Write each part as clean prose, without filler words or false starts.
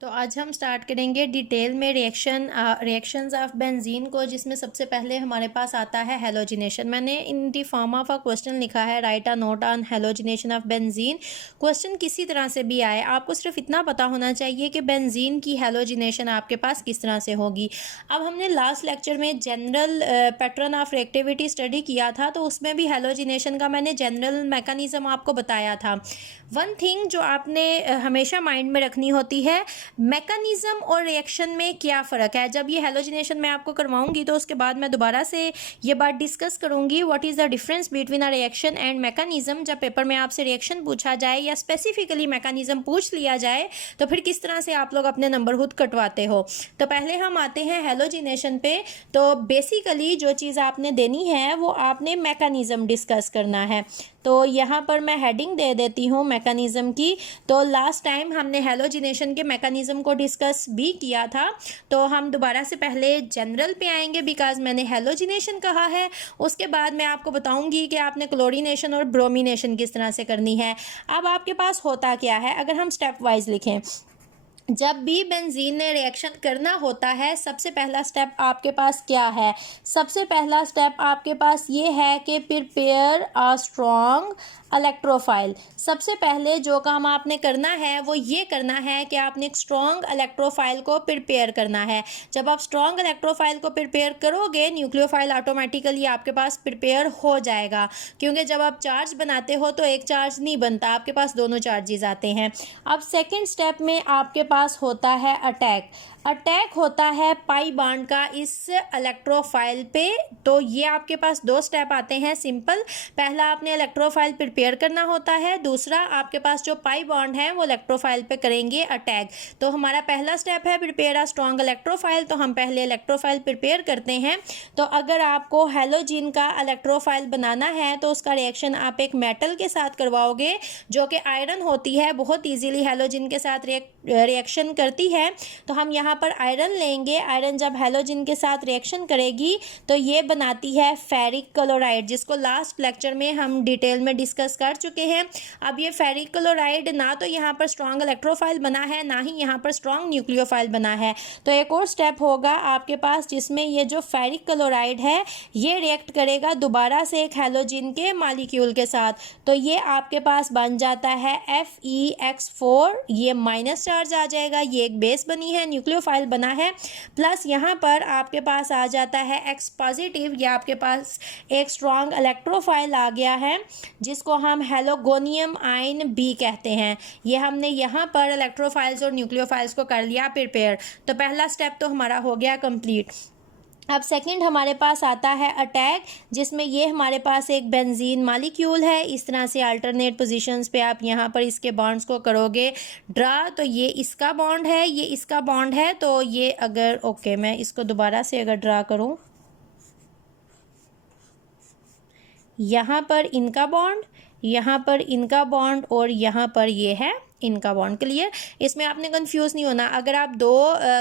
तो आज हम स्टार्ट करेंगे डिटेल में रिएक्शंस ऑफ बेंजीन को, जिसमें सबसे पहले हमारे पास आता है हेलोजिनेशन। मैंने in the form of a question लिखा है, write a note on halogenation of benzene. Question किसी तरह से भी आए, आपको सिर्फ इतना पता होना चाहिए कि बेंजीन की हेलोजिनेशन आपके पास किस तरह से होगी। अब हमने लास्ट लेक्चर में general pattern of reactivity study किया था, तो उसमें भी हेलोजिनेशन का मैंने जनरल मैकेनिज्म आपको बताया था। वन थिंग जो आपने हमेशा माइंड में रखनी होती है, मैकेनिज्म और रिएक्शन में क्या फ़र्क है। जब ये हेलोजिनेशन मैं आपको करवाऊंगी तो उसके बाद मैं दोबारा से ये बात डिस्कस करूंगी, what is the difference between a reaction and mechanism. जब पेपर में आपसे रिएक्शन पूछा जाए या स्पेसिफिकली मैकेनिज्म पूछ लिया जाए तो फिर किस तरह से आप लोग अपने नंबर खुद कटवाते हो। तो पहले हम आते हैं हेलोजिनेशन पे। तो बेसिकली जो चीज़ आपने देनी है वो आपने मैकेनिज्म डिस्कस करना है। तो यहाँ पर मैं हेडिंग दे देती हूँ मैकेनिज्म की। तो लास्ट टाइम हमने हेलोजिनेशन के मैकेनिज्म को डिस्कस भी किया था, तो हम दोबारा से पहले जनरल पे आएंगे बिकॉज मैंने हेलोजिनेशन कहा है। उसके बाद मैं आपको बताऊंगी कि आपने क्लोरीनेशन और ब्रोमिनेशन किस तरह से करनी है। अब आपके पास होता क्या है, अगर हम स्टेप वाइज लिखें, जब भी बेंजीन ने रिएक्शन करना होता है सबसे पहला स्टेप आपके पास क्या है। सबसे पहला स्टेप आपके पास ये है कि प्रिपेयर अ स्ट्रॉन्ग इलेक्ट्रोफाइल। सबसे पहले जो काम आपने करना है वो ये करना है कि आपने एक स्ट्रॉन्ग इलेक्ट्रोफाइल को प्रिपेयर करना है। जब आप स्ट्रॉन्ग इलेक्ट्रोफाइल को प्रिपेयर करोगे, न्यूक्लियोफाइल ऑटोमेटिकली आपके पास प्रिपेयर हो जाएगा, क्योंकि जब आप चार्ज बनाते हो तो एक चार्ज नहीं बनता, आपके पास दोनों चार्जेस आते हैं। अब सेकेंड स्टेप में आपके पास होता है अटैक। अटैक होता है पाई बॉन्ड का इस इलेक्ट्रोफाइल पे। तो ये आपके पास दो स्टेप आते हैं सिंपल। पहला आपने इलेक्ट्रोफाइल प्रिपेयर करना होता है, दूसरा आपके पास जो पाई बॉन्ड है वो इलेक्ट्रोफाइल पे करेंगे अटैक। तो हमारा पहला स्टेप है प्रिपेयर अ स्ट्रॉन्ग इलेक्ट्रोफाइल, तो हम पहले इलेक्ट्रोफाइल प्रिपेयर करते हैं। तो अगर आपको हेलोजिन का इलेक्ट्रोफाइल बनाना है तो उसका रिएक्शन आप एक मेटल के साथ करवाओगे जो कि आयरन होती है, बहुत ईजीली हेलोजिन के साथ रिएक्शन करती है। तो हम यहाँ पर आयरन लेंगे। आयरन जब हेलोजिन के साथ रिएक्शन करेगी तो ये बनाती है फेरिक क्लोराइड, जिसको लास्ट लेक्चर में हम डिटेल में डिस्कस कर चुके हैं। अब ये फेरिक क्लोराइड ना तो यहाँ पर स्ट्रॉन्ग इलेक्ट्रोफाइल बना है, ना ही यहाँ पर स्ट्रॉन्ग न्यूक्लियोफाइल बना है। तो एक और स्टेप होगा आपके पास जिसमें ये जो फेरिक क्लोराइड है ये रिएक्ट करेगा दोबारा से एक हेलोजिन के मालिक्यूल के साथ। तो ये आपके पास बन जाता है FeX4, ये माइनस चार्ज आ जाएगा, ये एक बेस बनी है, न्यूक्लियोफाइल बना है, प्लस यहाँ पर आपके पास आ जाता है X पॉजिटिव, ये आपके पास एक स्ट्रॉन्ग इलेक्ट्रोफाइल आ गया है जिसको हम हेलोगोनियम आयन B कहते हैं। ये हमने यहाँ पर इलेक्ट्रोफाइल्स और न्यूक्लियोफाइल्स को कर लिया प्रिपेयर। तो पहला स्टेप तो हमारा हो गया कंप्लीट। अब सेकंड हमारे पास आता है अटैक, जिसमें ये हमारे पास एक बेंजीन मॉलिक्यूल है। इस तरह से अल्टरनेट पोजीशंस पे आप यहाँ पर इसके बॉन्ड्स को करोगे ड्रा। तो ये इसका बॉन्ड है, ये इसका बॉन्ड है। तो ये अगर ओके मैं इसको दोबारा से अगर ड्रा करूँ, यहाँ पर इनका बॉन्ड, यहाँ पर इनका बॉन्ड और यहाँ पर ये है इनका बॉन्ड। क्लियर? इसमें आपने कंफ्यूज नहीं होना। अगर आप दो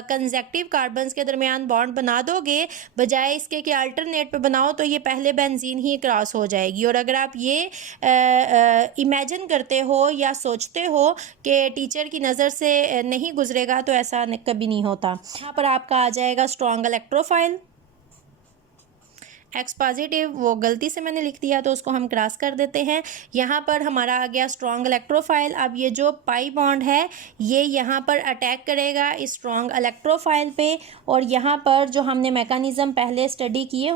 कंसेक्टिव कार्बन्स के दरमियान बॉन्ड बना दोगे बजाय इसके कि अल्टरनेट पे बनाओ तो ये पहले बेंजीन ही क्रॉस हो जाएगी। और अगर आप ये इमेजिन करते हो या सोचते हो कि टीचर की नज़र से नहीं गुजरेगा तो ऐसा कभी नहीं होता। यहाँ पर आपका आ जाएगा स्ट्रॉन्ग इलेक्ट्रोफाइल X पॉजिटिव, वो गलती से मैंने लिख दिया तो उसको हम क्रॉस कर देते हैं। यहाँ पर हमारा आ गया स्ट्रॉन्ग इलेक्ट्रोफाइल। अब ये जो पाई बॉन्ड है ये यहाँ पर अटैक करेगा इस स्ट्रॉन्ग इलेक्ट्रोफाइल पे, और यहाँ पर जो हमने मैकेनिज्म पहले स्टडी किए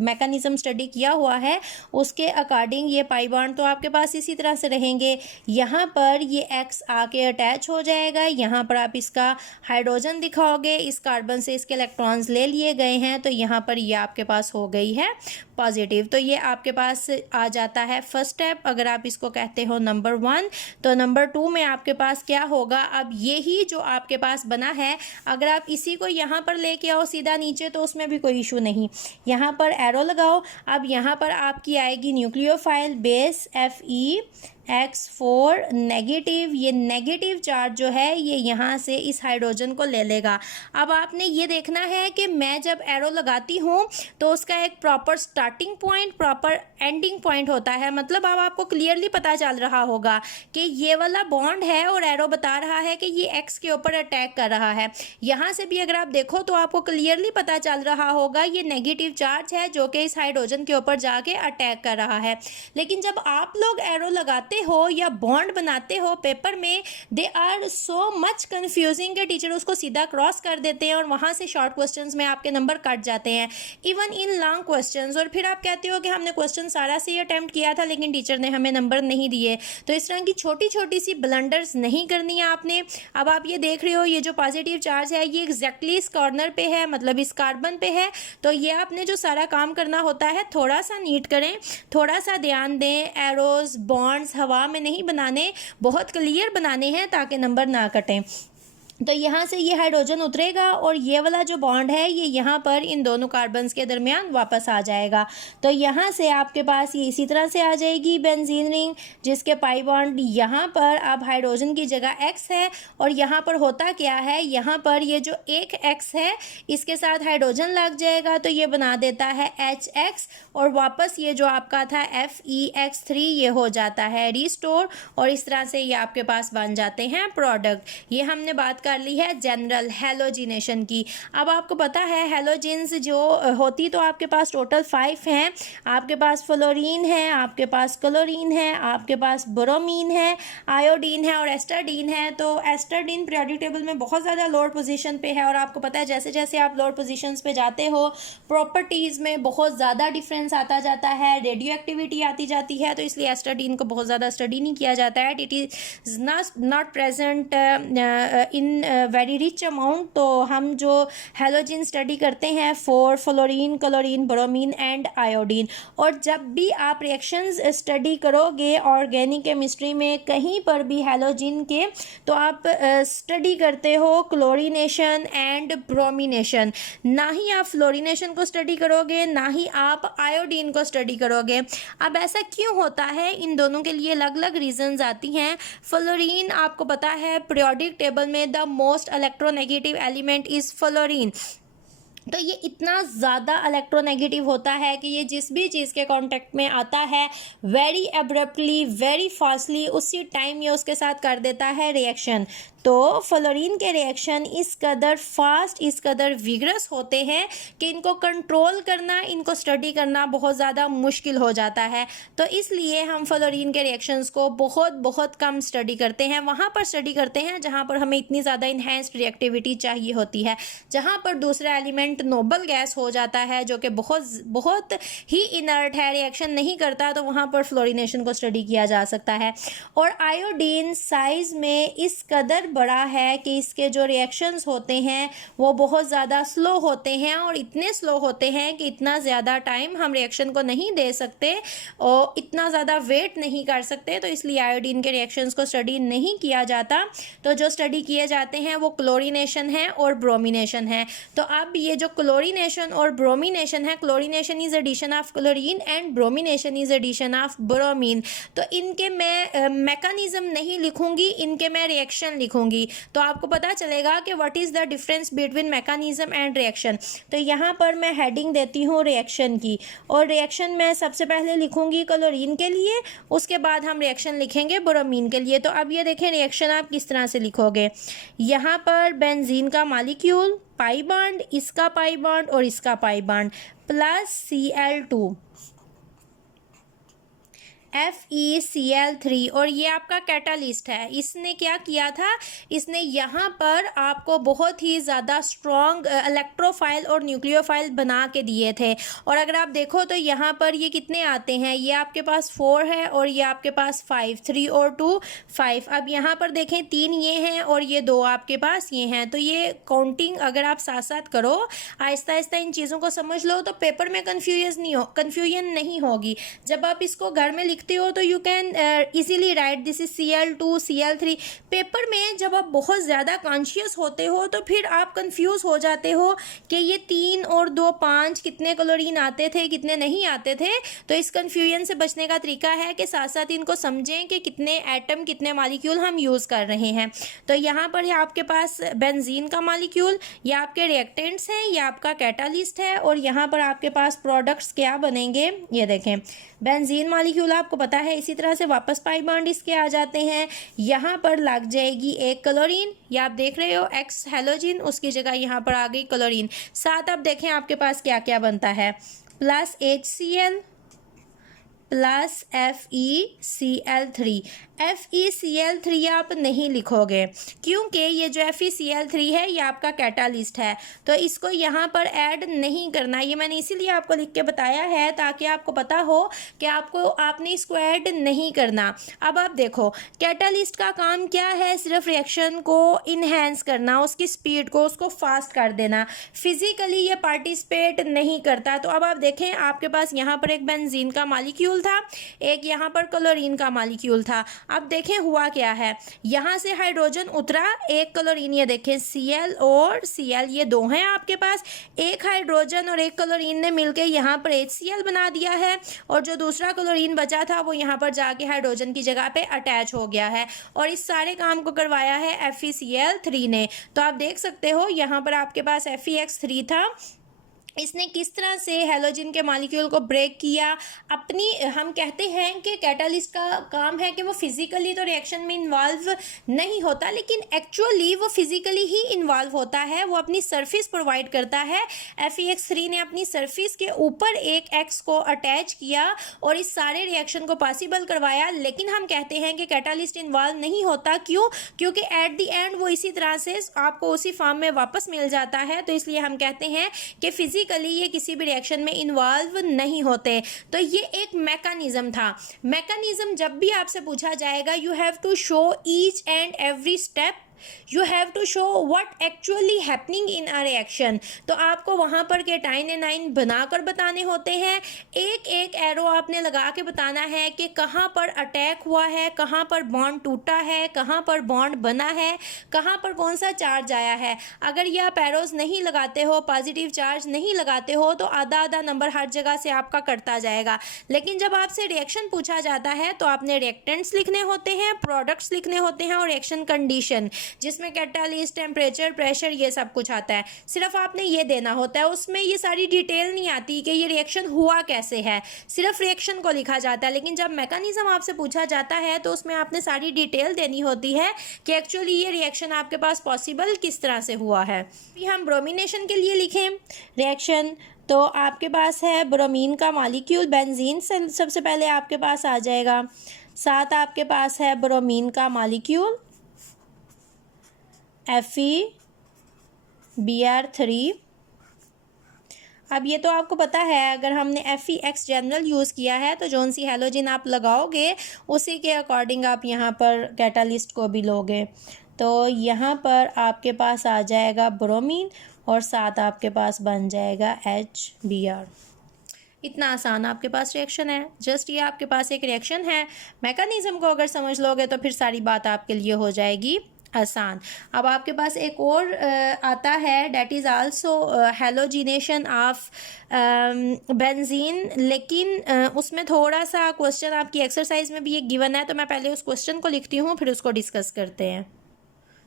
मैकेनिज्म स्टडी किया हुआ है उसके अकॉर्डिंग ये पाई बॉन्ड तो आपके पास इसी तरह से रहेंगे। यहाँ पर ये X आके अटैच हो जाएगा, यहाँ पर आप इसका हाइड्रोजन दिखाओगे, इस कार्बन से इसके इलेक्ट्रॉन्स ले लिए गए हैं, तो यहाँ पर यह आपके पास हो गई है पॉजिटिव। तो ये आपके पास आ जाता है फर्स्ट स्टेप। अगर आप इसको कहते हो नंबर 1, तो नंबर 2 में आपके पास क्या होगा। अब यही जो आपके पास बना है अगर आप इसी को यहाँ पर लेके आओ सीधा नीचे तो उसमें भी कोई इशू नहीं, यहाँ पर एरो लगाओ। अब यहाँ पर आपकी आएगी nucleophile base Fe X4 negative, ये नेगेटिव चार्ज जो है ये यहाँ से इस हाइड्रोजन को ले लेगा। अब आपने ये देखना है कि मैं जब एरो लगाती हूँ तो उसका एक proper starting point, proper ending point होता है। मतलब अब आपको क्लियरली पता चल रहा होगा कि ये वाला बॉन्ड है और एरो बता रहा है कि ये X के ऊपर अटैक कर रहा है। यहाँ से भी अगर आप देखो तो आपको क्लियरली पता चल रहा होगा ये नेगेटिव चार्ज है जो कि इस हाइड्रोजन के ऊपर जाके अटैक कर रहा है। लेकिन जब आप लोग एरो लगाते हो या बॉन्ड बनाते हो पेपर में, they are so much confusing कि टीचर उसको सीधा क्रॉस कर देते हैं और वहां से शॉर्ट क्वेश्चंस में आपके नंबर कट जाते हैं, इवन इन लॉन्ग क्वेश्चंस। और फिर आप कहते हो कि हमने क्वेश्चन सारा से अटेम्प्ट किया था लेकिन टीचर ने हमें नंबर नहीं दिए। तो इस तरह की छोटी छोटी सी ब्लंडर्स नहीं करनी है आपने। अब आप ये देख रहे हो ये जो पॉजिटिव चार्ज है ये एग्जैक्टली इस कॉर्नर पे है, मतलब इस कार्बन पे है। तो ये आपने जो सारा काम करना होता है थोड़ा सा नीट करें, थोड़ा सा ध्यान दें। एरोज बॉन्ड्स हवा में नहीं बनाने, बहुत क्लियर बनाने हैं ताकि नंबर ना कटें। तो यहाँ से ये हाइड्रोजन उतरेगा और ये वाला जो बॉन्ड है ये यहाँ पर इन दोनों कार्बन्स के दरमियान वापस आ जाएगा। तो यहाँ से आपके पास ये इसी तरह से आ जाएगी बेंजीन रिंग, जिसके पाई बॉन्ड यहाँ पर अब हाइड्रोजन की जगह X है। और यहाँ पर होता क्या है, यहाँ पर ये जो एक X है इसके साथ हाइड्रोजन लग जाएगा तो ये बना देता है HX, और वापस ये जो आपका था FeX3 ये हो जाता है रिस्टोर, और इस तरह से ये आपके पास बन जाते हैं प्रोडक्ट। ये हमने बात कर ली है जनरल हैलोजिनेशन की। अब आपको पता है हैलोजेंस जो होती तो आपके पास टोटल 5 हैं। आपके पास फ्लोरीन है, आपके पास क्लोरीन है, आपके पास ब्रोमीन है, आयोडीन है और एस्टरडीन है। तो एस्टरडीन पीरियोडिक टेबल में बहुत ज़्यादा लोअर पोजीशन पे है, और आपको पता है जैसे जैसे आप लोअर पोजीशंस पे जाते हो प्रॉपर्टीज़ में बहुत ज़्यादा डिफरेंस आता जाता है, रेडियो एक्टिविटी आती जाती है। तो इसलिए एस्टरडीन को बहुत ज़्यादा स्टडी नहीं किया जाता है। It is not present in very rich amount. तो हम जो हैलोजन स्टडी करते हैं for fluorine, chlorine, bromine and iodine. और जब भी आप रिएक्शंस स्टडी करोगे ऑर्गेनिक केमिस्ट्री में कहीं पर भी हैलोजन के, तो आप स्टडी करते हो क्लोरीनेशन एंड ब्रोमिनेशन, ना ही आप फ्लोरिनेशन को स्टडी करोगे, ना ही आप आयोडीन को स्टडी करोगे। अब ऐसा क्यों होता है, इन दोनों के लिए अलग अलग रीजंस आती हैं। फ्लोरीन आपको पता है पीरियोडिक टेबल में the most electronegative element is fluorine. तो ये इतना ज़्यादा इलेक्ट्रोनेगेटिव होता है कि ये जिस भी चीज़ के कांटेक्ट में आता है वेरी एब्रप्टली, वेरी फास्टली उसी टाइम ये उसके साथ कर देता है रिएक्शन। तो फ्लोरीन के रिएक्शन इस कदर फास्ट, इस कदर विगरस होते हैं कि इनको कंट्रोल करना, इनको स्टडी करना बहुत ज़्यादा मुश्किल हो जाता है। तो इसलिए हम फ्लोरीन के रिएक्शंस को बहुत बहुत कम स्टडी करते हैं। वहाँ पर स्टडी करते हैं जहाँ पर हमें इतनी ज़्यादा इन्हेंस्ड रिएक्टिविटी चाहिए होती है, जहाँ पर दूसरा एलिमेंट नोबल गैस हो जाता है जो कि बहुत बहुत ही इनर्ट है, रिएक्शन नहीं करता, तो वहाँ पर फ्लोरिनेशन को स्टडी किया जा सकता है। और आयोडीन साइज़ में इस कदर बड़ा है कि इसके जो रिएक्शंस होते हैं वो बहुत ज़्यादा स्लो होते हैं, और इतने स्लो होते हैं कि इतना ज़्यादा टाइम हम रिएक्शन को नहीं दे सकते और इतना ज़्यादा वेट नहीं कर सकते। तो इसलिए आयोडीन के रिएक्शंस को स्टडी नहीं किया जाता। तो जो स्टडी किए जाते हैं वो क्लोरीनेशन है और ब्रोमिनेशन है। तो अब ये जो क्लोरीनेशन और ब्रोमिनेशन है, chlorination is addition of chlorine and bromination is addition of bromine. तो इनके मैं मैकेनिज्म नहीं लिखूंगी, इनके मैं रिएक्शन लिखूंगी। तो आपको पता चलेगा कि what is the difference between mechanism and reaction. तो यहाँ पर मैं हेडिंग देती हूँ रिएक्शन की, और रिएक्शन मैं सबसे पहले लिखूंगी क्लोरीन के लिए, उसके बाद हम रिएक्शन लिखेंगे ब्रोमीन के लिए। तो अब ये देखें रिएक्शन आप किस तरह से लिखोगे। यहाँ पर बेंजीन का मॉलिक्यूल, पाई बॉन्ड, इसका पाई बॉन्ड और इसका pi bond, plus Cl2 FeCl3, और ये आपका कैटालिस्ट है। इसने क्या किया था, इसने यहाँ पर आपको बहुत ही ज़्यादा स्ट्रॉन्ग इलेक्ट्रोफाइल और न्यूक्लियोफाइल बना के दिए थे। और अगर आप देखो तो यहाँ पर ये कितने आते हैं, ये आपके पास 4 है और ये आपके पास 5, 3 और 2 5। अब यहाँ पर देखें 3 ये हैं और ये 2 आपके पास ये हैं। तो ये काउंटिंग अगर आप साथ साथ करो, आहिस्ता आहिस्ता इन चीज़ों को समझ लो, तो पेपर में कन्फ्यूजन नहीं होगी। जब आप इसको घर में लिखते लिखते हो तो you can easily right this is Cl2 Cl3। Paper में जब आप बहुत ज़्यादा कॉन्शियस होते हो तो फिर आप कंफ्यूज हो जाते हो कि ये 3 और 2 5 कितने क्लोरीन आते थे कितने नहीं आते थे। तो इस कन्फ्यूजन से बचने का तरीका है कि साथ साथ इनको समझें कि कितने एटम कितने मॉलिक्यूल हम यूज़ कर रहे हैं। तो यहाँ पर आपके पास बेंजीन का मॉलिक्यूल, ये आपके रिएक्टेंट्स हैं, ये आपका कैटालिस्ट है, और यहाँ पर आपके पास प्रोडक्ट्स क्या बनेंगे ये देखें। बेंजीन मॉलिक्यूल आपको पता है, इसी तरह से वापस पाई बॉन्ड इसके आ जाते हैं। यहाँ पर लग जाएगी एक क्लोरीन, या आप देख रहे हो एक्स हेलोजिन, उसकी जगह यहाँ पर आ गई क्लोरीन। साथ अब देखें आपके पास क्या क्या बनता है, plus HCl plus FeCl3। FeCl3 आप नहीं लिखोगे क्योंकि ये जो FeCl3 है ये आपका कैटालिस्ट है, तो इसको यहाँ पर ऐड नहीं करना। ये मैंने इसीलिए आपको लिख के बताया है ताकि आपको पता हो कि आपने इसको ऐड नहीं करना। अब आप देखो कैटालिस्ट का काम क्या है, सिर्फ रिएक्शन को इन्हेंस करना, उसकी स्पीड को उसको फास्ट कर देना, फिजिकली ये पार्टिसिपेट नहीं करता। तो अब आप देखें आपके पास यहाँ पर एक बेंजीन का मॉलिक्यूल था, एक यहाँ पर क्लोरीन का मॉलिक्यूल था। अब देखें हुआ क्या है, यहाँ से हाइड्रोजन उतरा, एक क्लोरीन, ये देखें Cl और Cl ये दो हैं आपके पास, एक हाइड्रोजन और एक क्लोरीन ने मिलकर यहाँ पर HCl बना दिया है, और जो दूसरा क्लोरीन बचा था वो यहाँ पर जाके हाइड्रोजन की जगह पे अटैच हो गया है, और इस सारे काम को करवाया है FeCl3 ने। तो आप देख सकते हो यहाँ पर आपके पास FeX3 था, इसने किस तरह से हेलोजन के मॉलिक्यूल को ब्रेक किया अपनी। हम कहते हैं कि कैटालिस्ट का काम है कि वो फिजिकली तो रिएक्शन में इन्वॉल्व नहीं होता, लेकिन एक्चुअली वो फिजिकली ही इन्वॉल्व होता है, वो अपनी सरफेस प्रोवाइड करता है। FeX3 ने अपनी सरफेस के ऊपर एक X को अटैच किया और इस सारे रिएक्शन को पॉसिबल करवाया, लेकिन हम कहते हैं कि कैटालिस्ट इन्वॉल्व नहीं होता। क्यों? क्योंकि एट द एंड वो इसी तरह से आपको उसी फॉर्म में वापस मिल जाता है, तो इसलिए हम कहते हैं कि फिजिकली ये किसी भी रिएक्शन में इन्वॉल्व नहीं होते। तो ये एक मैकेनिज्म था। मैकेनिज्म जब भी आपसे पूछा जाएगा, you have to show each and every step, you have to show what actually happening in a reaction. तो आपको वहाँ पर केटाइन एनाइन बनाकर बताने होते हैं, एक एक एरो आपने लगा के बताना है कि कहाँ पर अटैक हुआ है, कहाँ पर बॉन्ड टूटा है, कहाँ पर बॉन्ड बना है, कहाँ पर कौन सा चार्ज आया है। अगर ये आप एरोज नहीं लगाते हो, पॉजिटिव चार्ज नहीं लगाते हो, तो आधा आधा नंबर हर जगह से आपका कटता जाएगा। लेकिन जब आपसे रिएक्शन पूछा जाता है तो आपने रिएक्टेंट्स लिखने होते हैं, प्रोडक्ट्स लिखने होते हैं, और रिएक्शन कंडीशन जिसमें कैटालिस्ट, टेम्परेचर, प्रेशर, ये सब कुछ आता है। सिर्फ आपने ये देना होता है, उसमें ये सारी डिटेल नहीं आती कि ये रिएक्शन हुआ कैसे है, सिर्फ रिएक्शन को लिखा जाता है। लेकिन जब मैकेनिज्म आपसे पूछा जाता है तो उसमें आपने सारी डिटेल देनी होती है कि एक्चुअली ये रिएक्शन आपके पास पॉसिबल किस तरह से हुआ है। अभी हम ब्रोमिनेशन के लिए लिखें रिएक्शन, तो आपके पास है ब्रोमीन का मॉलिक्यूल, बेंजीन सबसे पहले आपके पास आ जाएगा, साथ आपके पास है ब्रोमीन का मॉलिक्यूल FeBr3। अब ये तो आपको पता है, अगर हमने FeX जनरल यूज़ किया है तो जौन सी हेलोजन आप लगाओगे उसी के अकॉर्डिंग आप यहाँ पर कैटालिस्ट को भी लोगे। तो यहाँ पर आपके पास आ जाएगा ब्रोमीन और साथ आपके पास बन जाएगा HBr। इतना आसान आपके पास रिएक्शन है, जस्ट ये आपके पास एक रिएक्शन है। मैकेनिज्म को अगर समझ लोगे तो फिर सारी बात आपके लिए हो जाएगी आसान। अब आपके पास एक और आता है, that is also halogenation of benzene, लेकिन उसमें थोड़ा सा क्वेश्चन आपकी एक्सरसाइज में भी एक गिवन है, तो मैं पहले उस क्वेश्चन को लिखती हूँ फिर उसको डिस्कस करते हैं।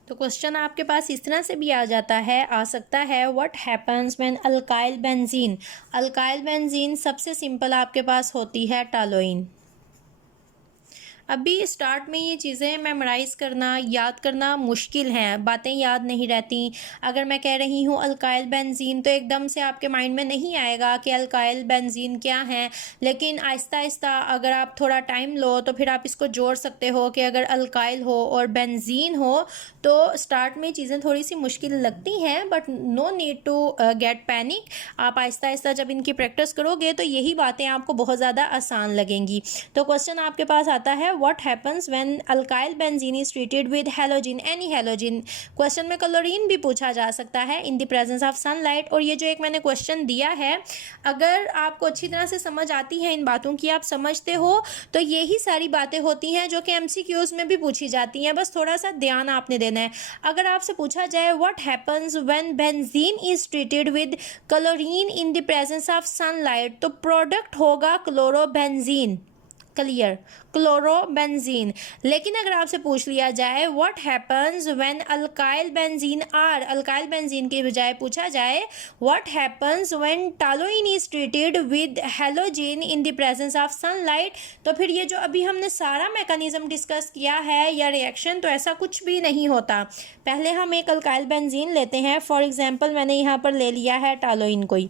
तो क्वेश्चन आपके पास इस तरह से भी आ सकता है, what happens when alkyl benzene. Alkyl benzene सबसे सिंपल आपके पास होती है टॉलुइन। अभी स्टार्ट में ये चीज़ें मेमोराइज़ करना, याद करना मुश्किल हैं, बातें याद नहीं रहती। अगर मैं कह रही हूँ अल्काइल बेंजीन तो एकदम से आपके माइंड में नहीं आएगा कि अल्काइल बेंजीन क्या है, लेकिन आहिस्ता आहिस्ता अगर आप थोड़ा टाइम लो तो फिर आप इसको जोड़ सकते हो कि अगर अल्काइल हो और बेंजीन हो तो स्टार्ट में चीज़ें थोड़ी सी मुश्किल लगती हैं, but no need to get panic. आप आहिस्ता आहिस्ता जब इनकी प्रैक्टिस करोगे तो यही बातें आपको बहुत ज़्यादा आसान लगेंगी। तो क्वेश्चन आपके पास आता है, what happens when alkyl benzene is treated with halogen, any halogen. Question में क्लोरीन भी पूछा जा सकता है इन द प्रेजेंस ऑफ सनलाइट। और ये जो एक मैंने क्वेश्चन दिया है, अगर आपको अच्छी तरह से समझ आती है इन बातों की, आप समझते हो, तो यही सारी बातें होती हैं जो कि एमसीक्यूज में भी पूछी जाती हैं, बस थोड़ा सा ध्यान आपने देना है। अगर आपसे पूछा जाए what happens when benzene is treated with chlorine in the presence of sunlight, तो प्रोडक्ट होगा क्लोरोबेंजीन, क्लियर, क्लोरोबेंजीन। लेकिन अगर आपसे पूछ लिया जाए what happens when alkyl benzene are, alkyl benzene के बजाय पूछा जाए what happens when toluene is treated with halogen in the presence of sunlight, तो फिर ये जो अभी हमने सारा मैकेनिज्म डिस्कस किया है या रिएक्शन, तो ऐसा कुछ भी नहीं होता। पहले हम एक अल्काइल बेंजीन लेते हैं, फॉर एग्जाम्पल मैंने यहाँ पर ले लिया है टॉलुइन कोई,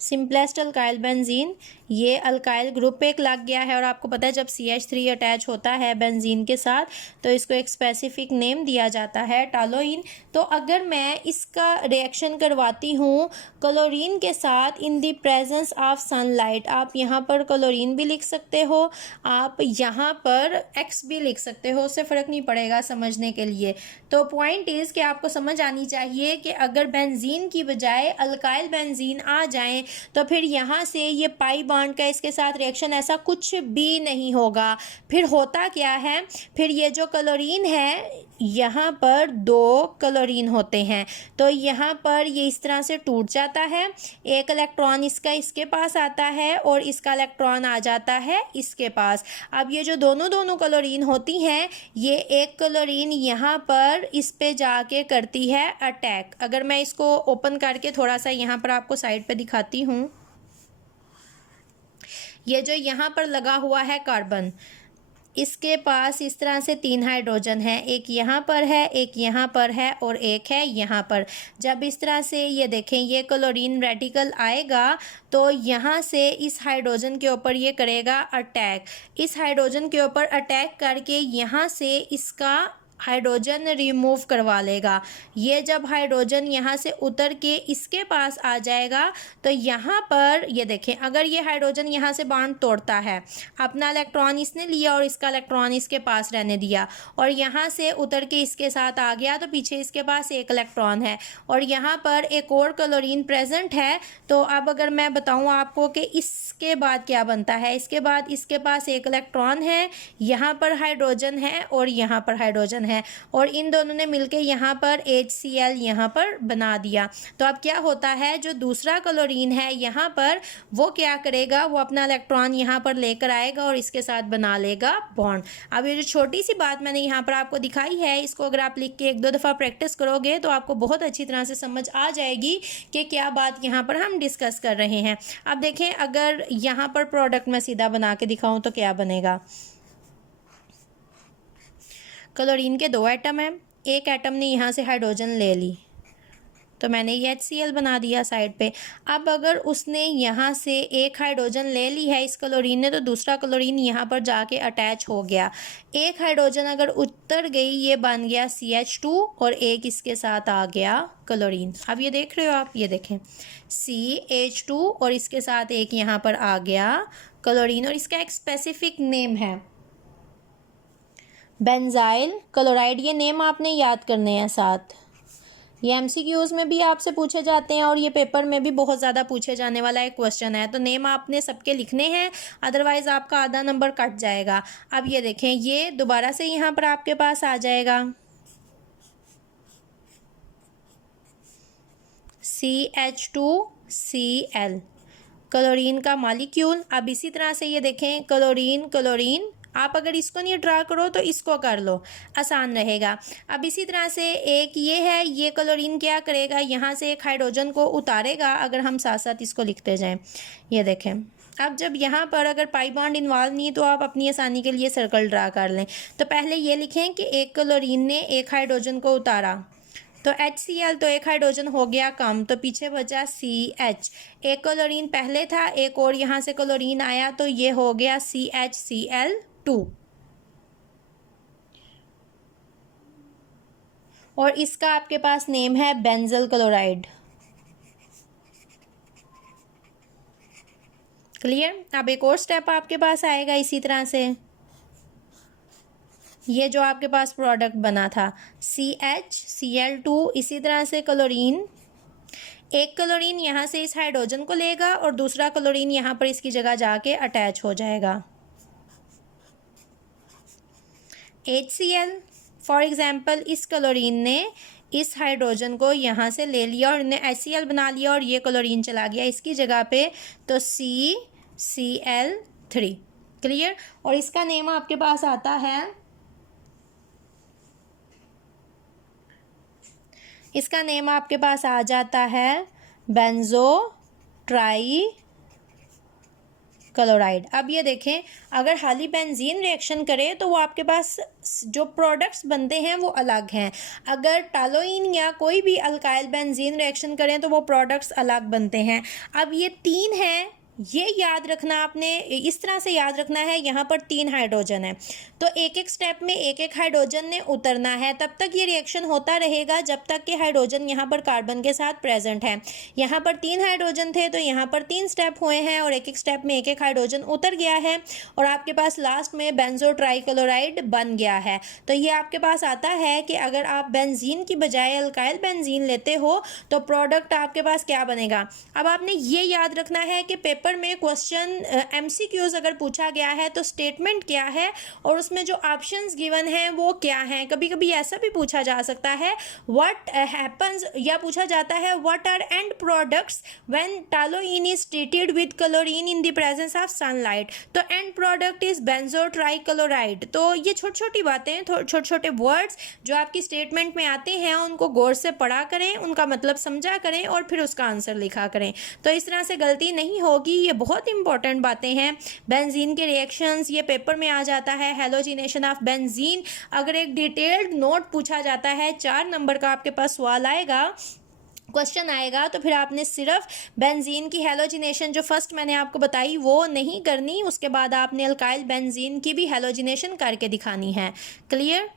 सिंपलेस्ट अल्काइल बेंजीन, ये अल्काइल ग्रुप पे एक लग गया है। और आपको पता है जब CH3 अटैच होता है बेंजीन के साथ तो इसको एक स्पेसिफिक नेम दिया जाता है टॉलुइन। तो अगर मैं इसका रिएक्शन करवाती हूँ क्लोरीन के साथ इन द प्रेजेंस ऑफ सनलाइट, आप यहाँ पर क्लोरीन भी लिख सकते हो, आप यहाँ पर X भी लिख सकते हो, उससे फ़र्क नहीं पड़ेगा समझने के लिए। तो पॉइंट इज़ कि आपको समझ आनी चाहिए कि अगर बेंजीन की बजाय अल्काइल बेंजीन आ जाएँ तो फिर यहाँ से ये पाई बॉन्ड का इसके साथ रिएक्शन ऐसा कुछ भी नहीं होगा। फिर होता क्या है, फिर ये जो क्लोरीन है यहाँ पर 2 क्लोरीन होते हैं, तो यहाँ पर ये इस तरह से टूट जाता है, एक इलेक्ट्रॉन इसका इसके पास आता है और इसका इलेक्ट्रॉन आ जाता है इसके पास। अब ये जो दोनों क्लोरीन होती हैं, ये एक क्लोरीन यहाँ पर इस पे जाके करती है अटैक। अगर मैं इसको ओपन करके थोड़ा सा यहाँ पर आपको साइड पे दिखाती हूँ, ये जो यहाँ पर लगा हुआ है कार्बन, इसके पास इस तरह से 3 हाइड्रोजन है, एक यहाँ पर है, एक यहाँ पर है और एक है यहाँ पर। जब इस तरह से ये देखें ये क्लोरीन रेडिकल आएगा तो यहाँ से इस हाइड्रोजन के ऊपर ये करेगा अटैक, इस हाइड्रोजन के ऊपर अटैक करके यहाँ से इसका हाइड्रोजन रिमूव करवा लेगा। ये जब हाइड्रोजन यहाँ से उतर के इसके पास आ जाएगा तो यहाँ पर ये देखें, अगर ये हाइड्रोजन यहाँ से बॉन्ड तोड़ता है, अपना इलेक्ट्रॉन इसने लिया और इसका इलेक्ट्रॉन इसके पास रहने दिया और यहाँ से उतर के इसके साथ आ गया, तो पीछे इसके पास एक इलेक्ट्रॉन है और यहाँ पर एक और क्लोरीन प्रेजेंट है। तो अब अगर मैं बताऊँ आपको कि इसके बाद क्या बनता है, इसके बाद इसके पास एक इलेक्ट्रॉन है, यहाँ पर हाइड्रोजन है और यहाँ पर हाइड्रोजन है और इन दोनों ने मिलके यहाँ पर HCl यहाँ पर बना दिया। तो अब क्या होता है, जो दूसरा क्लोरीन है यहाँ पर वो क्या करेगा, वो अपना इलेक्ट्रॉन यहाँ पर लेकर आएगा और इसके साथ बना लेगा बॉन्ड। अब ये जो छोटी सी बात मैंने यहाँ पर आपको दिखाई है, इसको अगर आप लिख के 1-2 दफ़ा प्रैक्टिस करोगे तो आपको बहुत अच्छी तरह से समझ आ जाएगी कि क्या बात यहाँ पर हम डिस्कस कर रहे हैं। अब देखें, अगर यहाँ पर प्रोडक्ट मैं सीधा बना के दिखाऊँ तो क्या बनेगा। क्लोरीन के 2 एटम हैं, एक एटम ने यहाँ से हाइड्रोजन ले ली तो मैंने ये HCl बना दिया साइड पे। अब अगर उसने यहाँ से एक हाइड्रोजन ले ली है इस क्लोरीन ने, तो दूसरा क्लोरीन यहाँ पर जाके अटैच हो गया, एक हाइड्रोजन अगर उतर गई ये बन गया CH2 और एक इसके साथ आ गया क्लोरीन। अब ये देख रहे हो आप, ये देखें CH2 और इसके साथ एक यहाँ पर आ गया क्लोरीन और इसका एक स्पेसिफिक नेम है बेंजाइल क्लोराइड। ये नेम आपने याद करने हैं साथ, ये MCQs में भी आपसे पूछे जाते हैं और ये पेपर में भी बहुत ज़्यादा पूछे जाने वाला एक क्वेश्चन है। तो नेम आपने सबके लिखने हैं, अदरवाइज़ आपका आधा नंबर कट जाएगा। अब ये देखें, ये दोबारा से यहाँ पर आपके पास आ जाएगा CH2Cl, क्लोरीन का मॉलिक्यूल। अब इसी तरह से ये देखें क्लोरीन क्लोरीन, आप अगर इसको नहीं ड्रा करो तो इसको कर लो, आसान रहेगा। अब इसी तरह से एक ये है, ये क्लोरीन क्या करेगा, यहाँ से एक हाइड्रोजन को उतारेगा। अगर हम साथ साथ इसको लिखते जाएं, ये देखें, अब जब यहाँ पर अगर पाई बॉन्ड इन्वॉल्व नहीं तो आप अपनी आसानी के लिए सर्कल ड्रा कर लें। तो पहले ये लिखें कि एक क्लोरीन ने एक हाइड्रोजन को उतारा, तो HCl तो एक हाइड्रोजन हो गया कम, तो पीछे बचा CH। एक क्लोरीन पहले था, एक और यहाँ से क्लोरीन आया तो ये हो गया CHCl2 और इसका आपके पास नेम है बेंजल क्लोराइड। क्लियर। अब एक और स्टेप आपके पास आएगा इसी तरह से, ये जो आपके पास प्रोडक्ट बना था CH Cl2, इसी तरह से क्लोरीन, एक क्लोरीन यहाँ से इस हाइड्रोजन को लेगा और दूसरा क्लोरीन यहाँ पर इसकी जगह जाके अटैच हो जाएगा। HCl फॉर एग्जाम्पल, इस क्लोरीन ने इस हाइड्रोजन को यहाँ से ले लिया और इन्हें HCl बना लिया और ये क्लोरीन चला गया इसकी जगह पे, तो CCl3। क्लियर। और इसका नेम आपके पास आता है, इसका नेम आपके पास आ जाता है बेंजो ट्राई क्लोराइड। अब ये देखें, अगर हाली बेंजीन रिएक्शन करे तो वो आपके पास जो प्रोडक्ट्स बनते हैं वो अलग हैं। अगर टालोइन या कोई भी अल्काइल बेंजीन रिएक्शन करें तो वो प्रोडक्ट्स अलग बनते हैं। अब ये तीन हैं, ये याद रखना आपने, इस तरह से याद रखना है। यहाँ पर 3 हाइड्रोजन है तो एक एक स्टेप में एक एक हाइड्रोजन ने उतरना है। तब तक ये रिएक्शन होता रहेगा जब तक कि हाइड्रोजन यहाँ पर कार्बन के साथ प्रेजेंट है। यहाँ पर 3 हाइड्रोजन थे तो यहाँ पर 3 स्टेप हुए हैं और एक एक स्टेप में एक एक हाइड्रोजन उतर गया है और आपके पास लास्ट में बेंजो ट्राईक्लोराइड बन गया है। तो ये आपके पास आता है कि अगर आप बेंजीन की बजाय अल्काइल बेंजीन लेते हो तो प्रोडक्ट आपके पास क्या बनेगा। अब आपने ये याद रखना है कि पेपर में क्वेश्चन MCQs अगर पूछा गया है तो स्टेटमेंट क्या है और उसमें जो ऑप्शंस गिवन हैं वो क्या हैं। कभी कभी ऐसा भी पूछा जा सकता है व्हाट हैपन्स, या पूछा जाता है what are end products when toluene is treated with chlorine in the presence of sunlight. तो end product is benzotrichloride. तो ये छोटी छोटी बातें, छोटे छोटे वर्ड्स जो आपकी स्टेटमेंट में आते हैं उनको गौर से पढ़ा करें, उनका मतलब समझा करें और फिर उसका आंसर लिखा करें। तो इस तरह से गलती नहीं होगी। ये बहुत इंपॉर्टेंट बातें हैं। बेंजीन के रिएक्शंस ये पेपर में आ जाता है। हैलोजिनेशन ऑफ बेंजीन, अगर एक डिटेल्ड नोट पूछा जाता है, 4 नंबर का आपके पास सवाल आएगा, क्वेश्चन आएगा, तो फिर आपने सिर्फ बेंजीन की हैलोजिनेशन जो फर्स्ट मैंने आपको बताई वो नहीं करनी, उसके बाद आपने अल्काइल बेंजीन की भी हैलोजिनेशन करके दिखानी है। क्लियर।